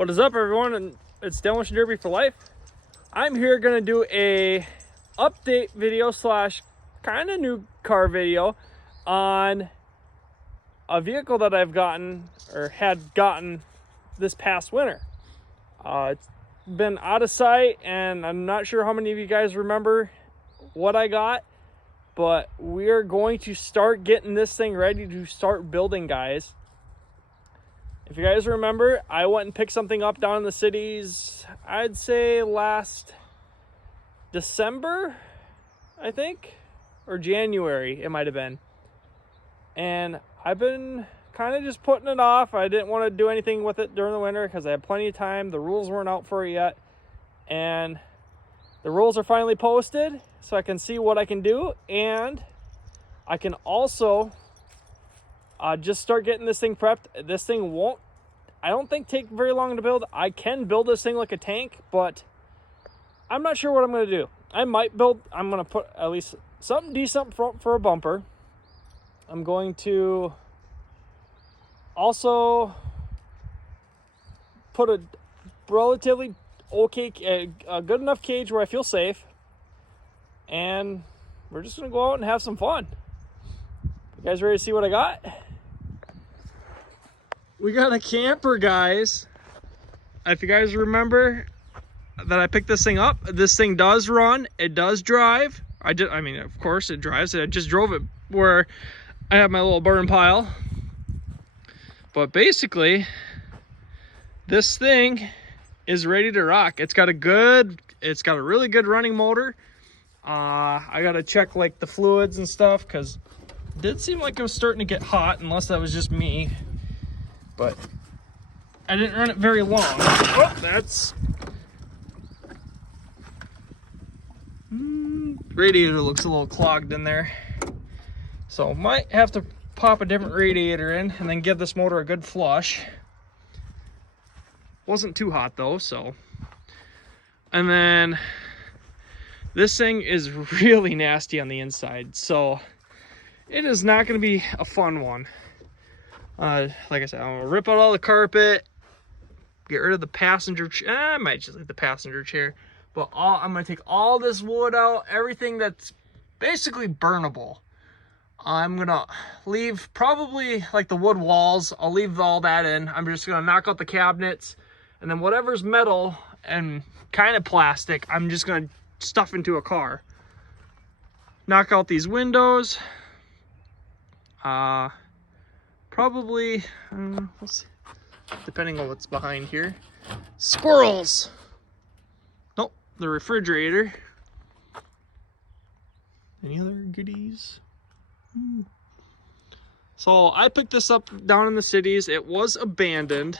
What is up, everyone? And it's Demolition Derby for Life. I'm here gonna do a update video slash kind of new car video on a vehicle that I've gotten or had gotten this past winter. It's been out of sight, and I'm not sure how many of you guys remember what I got, but we are going to start getting this thing ready to start building, guys. If you guys remember, I went and picked something up down in the cities, I'd say last December, I think, or January, it might have been. And I've been kind of just putting it off. I didn't want to do anything with it during the winter because I had plenty of time. The rules weren't out for it yet. And the rules are finally posted, so I can see what I can do. And I can also just start getting this thing prepped. This thing won't, I don't think, take very long to build. I can build this thing like a tank, but I'm not sure what I'm going to do. I'm going to put at least something decent for a bumper. I'm going to also put a relatively okay, a good enough cage where I feel safe. And we're just going to go out and have some fun. You guys ready to see what I got? We got a camper, guys. If you guys remember that I picked this thing up, this thing does run, it does drive. I mean, of course it drives. I just drove it where I have my little burn pile. But basically, this thing is ready to rock. It's got a really good running motor. I gotta check like the fluids and stuff, because it did seem like it was starting to get hot, unless that was just me. But I didn't run it very long. Oh, that's radiator looks a little clogged in there, so might have to pop a different radiator in and then give this motor a good flush. Wasn't too hot though, so. And then this thing is really nasty on the inside, so it is not going to be a fun one. Like I said, I'm gonna rip out all the carpet, get rid of the passenger chair. I might just leave the passenger chair, but I'm gonna take all this wood out, everything that's basically burnable. I'm gonna leave probably like the wood walls. I'll leave all that in. I'm just gonna knock out the cabinets, and then whatever's metal and kind of plastic, I'm just gonna stuff into a car. Knock out these windows. Probably, we'll see, depending on what's behind here. Squirrels! Nope, the refrigerator. Any other goodies? So I picked this up down in the cities. It was abandoned.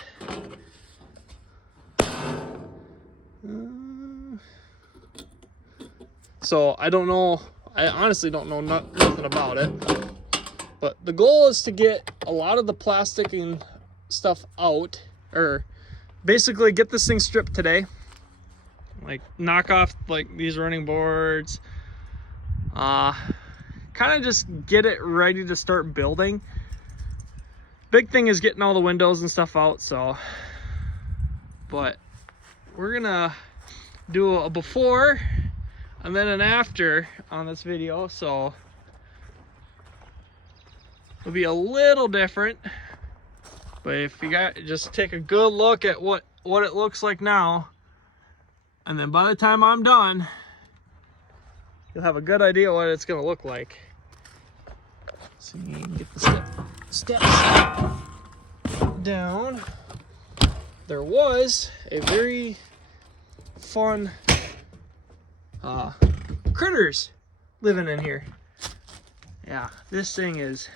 So I don't know, I honestly don't know nothing about it. But the goal is to get a lot of the plastic and stuff out, or basically get this thing stripped today. Like knock off like these running boards. Kind of just get it ready to start building. Big thing is getting all the windows and stuff out, so. But we're gonna do a before and then an after on this video, so it'll be a little different. But if you got, just take a good look at what it looks like now, and then by the time I'm done, you'll have a good idea what it's gonna look like. So you can get the steps down. There was a very fun critters living in here. Yeah, this thing is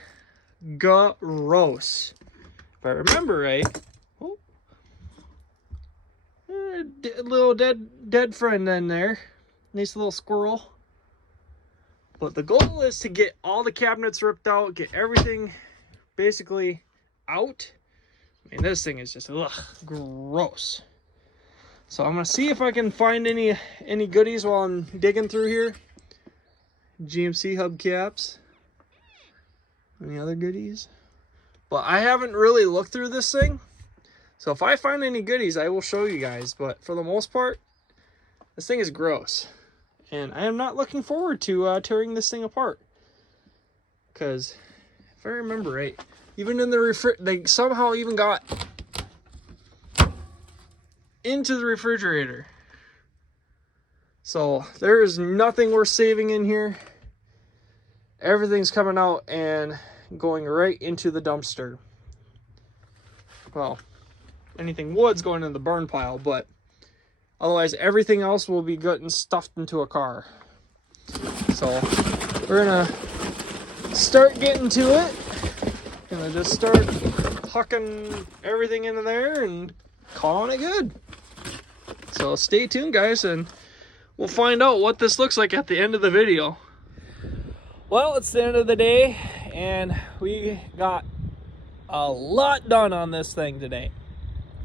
gross. If I remember right. Oh, little dead friend in there. Nice little squirrel. But the goal is to get all the cabinets ripped out, get everything basically out. I mean, this thing is just gross. So I'm gonna see if I can find any goodies while I'm digging through here. GMC hubcaps. Any other goodies? But I haven't really looked through this thing, So if I find any goodies, I will show you guys. But for the most part, this thing is gross. And I am not looking forward to tearing this thing apart. Because if I remember right, even in the they somehow even got into the refrigerator. So there is nothing worth saving in here. Everything's coming out and going right into the dumpster. Well, anything wood's going in the burn pile, but otherwise everything else will be getting stuffed into a car. So we're gonna start getting to it. Gonna just start hucking everything into there and calling it good. So stay tuned, guys, and we'll find out what this looks like at the end of the video. Well, it's the end of the day, and we got a lot done on this thing today.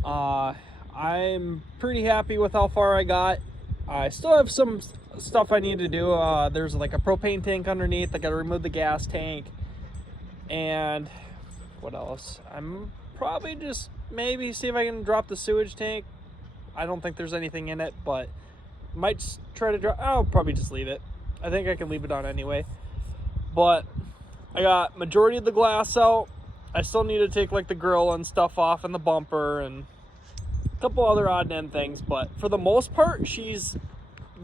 I'm pretty happy with how far I got. I still have some stuff I need to do. There's like a propane tank underneath. I got to remove the gas tank. And what else? I'm probably just maybe see if I can drop the sewage tank. I don't think there's anything in it, but might try to drop. I'll probably just leave it. I think I can leave it on anyway. But I got majority of the glass out. I still need to take like the grill and stuff off and the bumper and a couple other odd and end things. But for the most part, she's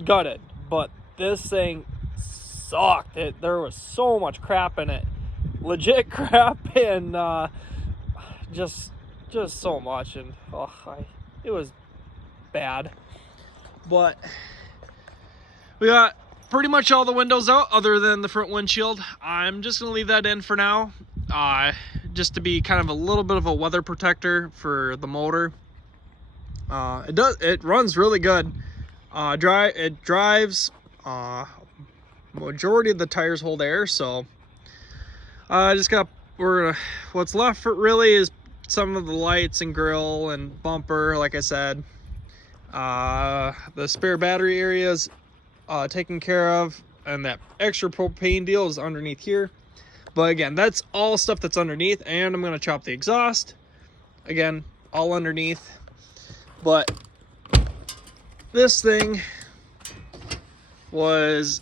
gutted. But this thing sucked. There was so much crap in it. Legit crap, and just so much, and it was bad. But we got pretty much all the windows out other than the front windshield. I'm just gonna leave that in for now, just to be kind of a little bit of a weather protector for the motor. It runs really good. It drives. Majority of the tires hold air, so what's left for really is some of the lights and grill and bumper, like I said. The spare battery areas taken care of, and that extra propane deal is underneath here. But again, that's all stuff that's underneath, and I'm gonna chop the exhaust. Again, all underneath. But this thing was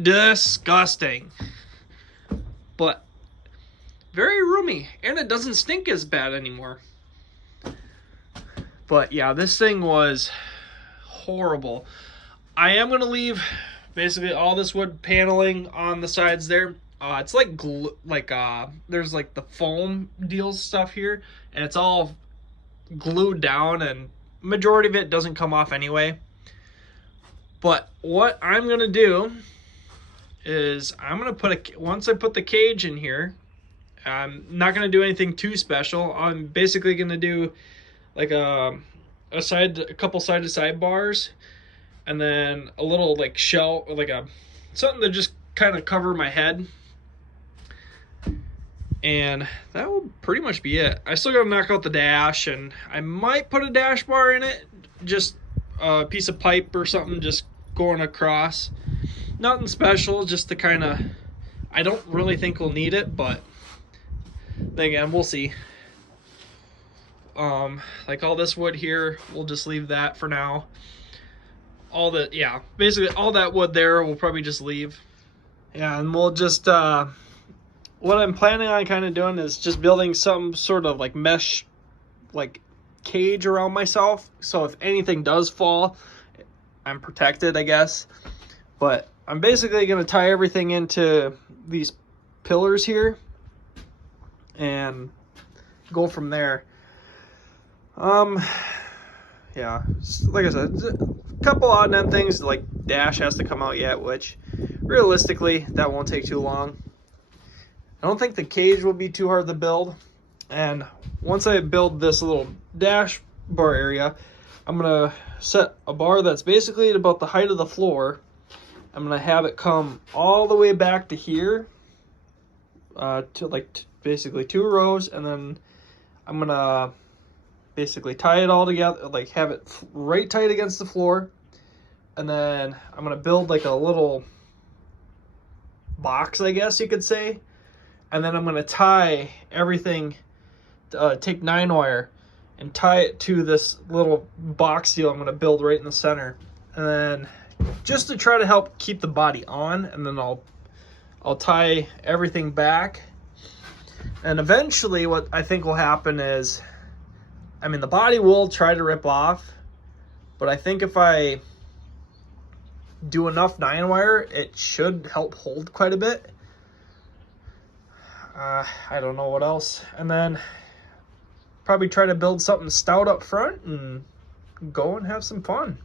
disgusting, but very roomy, and it doesn't stink as bad anymore. But yeah, this thing was horrible. I am going to leave basically all this wood paneling on the sides there. It's like glue, there's like the foam deals stuff here, and it's all glued down, and majority of it doesn't come off anyway. But what I'm going to do is I'm going to put once I put the cage in here, I'm not going to do anything too special. I'm basically going to do like a couple side to side bars, and then a little like shell, like something to just kind of cover my head. And that will pretty much be it. I still got to knock out the dash, and I might put a dash bar in it, just a piece of pipe or something just going across. Nothing special, just to kind of, I don't really think we'll need it, but then again, we'll see. Like all this wood here, we'll just leave that for now. Basically all that wood there we'll probably just leave. Yeah, and we'll just, what I'm planning on kind of doing is just building some sort of like mesh, like cage around myself. So if anything does fall, I'm protected, I guess. But I'm basically going to tie everything into these pillars here and go from there. Yeah, like I said, a couple odd and end things, like dash has to come out yet, which realistically that won't take too long. I don't think the cage will be too hard to build. And once I build this little dash bar area, I'm gonna set a bar that's basically at about the height of the floor. I'm gonna have it come all the way back to here, to basically 2 rows, and then I'm gonna basically tie it all together, like have it right tight against the floor, and then I'm gonna build like a little box, I guess you could say, and then I'm gonna tie everything, take 9 wire and tie it to this little box seal I'm going to build right in the center. And then just to try to help keep the body on, and then I'll tie everything back. And eventually what I think will happen is, I mean, the body will try to rip off, but I think if I do enough 9-wire, it should help hold quite a bit. I don't know what else. And then probably try to build something stout up front and go and have some fun.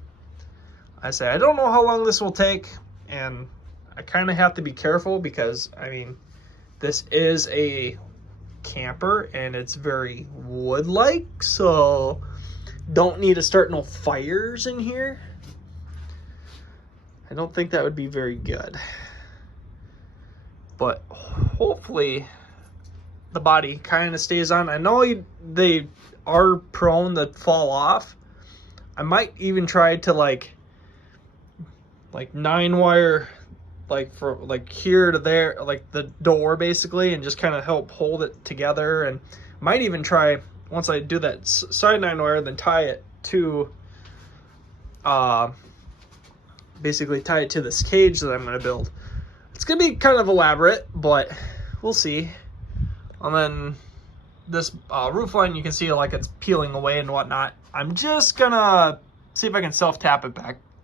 I say, I don't know how long this will take, and I kind of have to be careful because, I mean, this is a camper and it's very wood-like, so don't need to start no fires in here. I don't think that would be very good. But hopefully the body kind of stays on. I know they are prone to fall off. I might even try to like 9-wire, like for like here to there, like the door basically, and just kind of help hold it together. And might even try, once I do that side 9-wire, then tie it to basically tie it to this cage that I'm going to build. It's going to be kind of elaborate, but we'll see. And then this roof line, you can see like it's peeling away and whatnot. I'm just going to see if I can self-tap it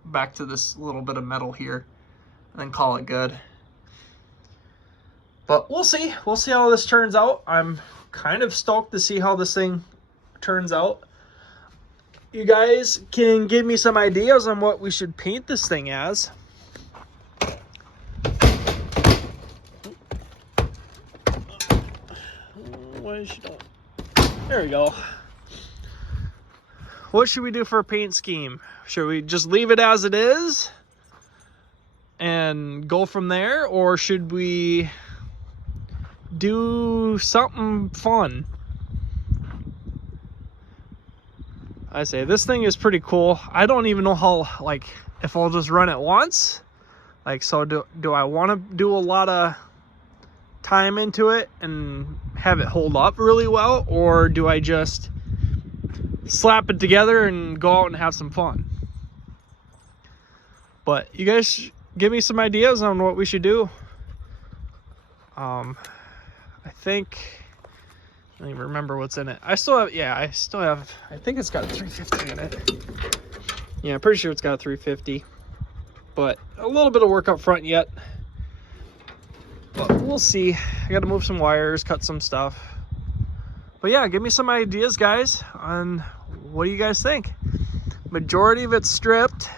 back to this little bit of metal here and then call it good. But we'll see. We'll see how this turns out. I'm kind of stoked to see how this thing turns out. You guys can give me some ideas on what we should paint this thing as. What is she doing? There we go. What should we do for a paint scheme? Should we just leave it as it is and go from there? Or should we do something fun? I say this thing is pretty cool. I don't even know how, like, if I'll just run it once. Like, so do I want to do a lot of time into it and have it hold up really well, or do I just slap it together and go out and have some fun? But you guys give me some ideas on what we should do. I think, I don't even remember what's in it. I think it's got a 350 in it. Yeah, I'm pretty sure it's got a 350. But a little bit of work up front yet. But we'll see. I got to move some wires, cut some stuff. But yeah, give me some ideas, guys, on what do you guys think? Majority of it's stripped.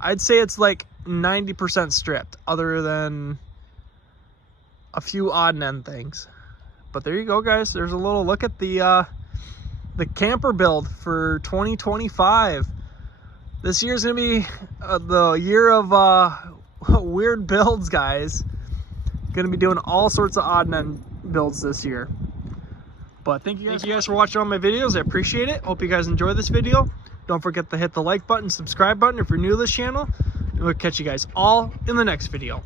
I'd say it's like 90% stripped, other than a few odd and end things. But there you go, guys. There's a little look at the camper build for 2025. This year's gonna be the year of weird builds, guys. Gonna be doing all sorts of odd and end builds this year. But thank you guys for watching all my videos. I appreciate it. Hope you guys enjoy this video. Don't forget to hit the like button, subscribe button if you're new to this channel. And we'll catch you guys all in the next video.